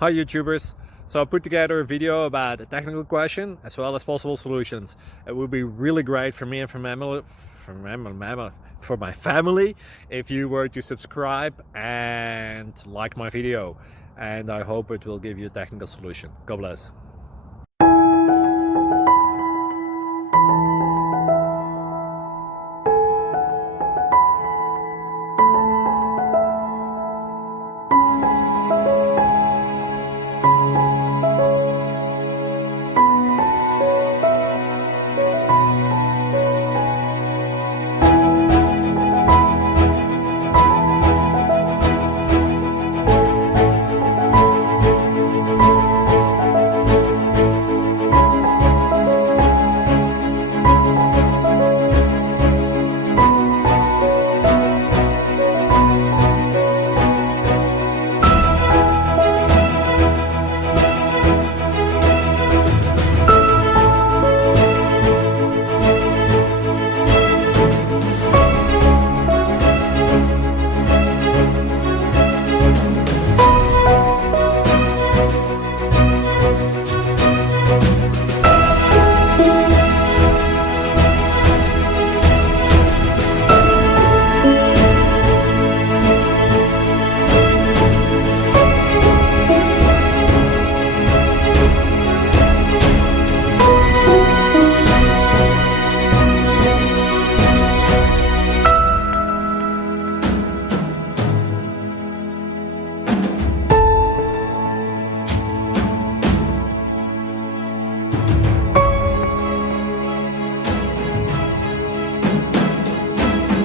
Hi YouTubers! So I put together a video about a technical question as well as possible solutions. It would be really great for me and for my family if you were to subscribe and like my video, and I hope it will give you a technical solution. God bless.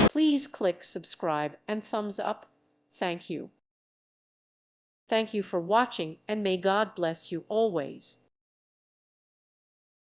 Please click subscribe and thumbs up. Thank you. Thank you for watching, and may God bless you always.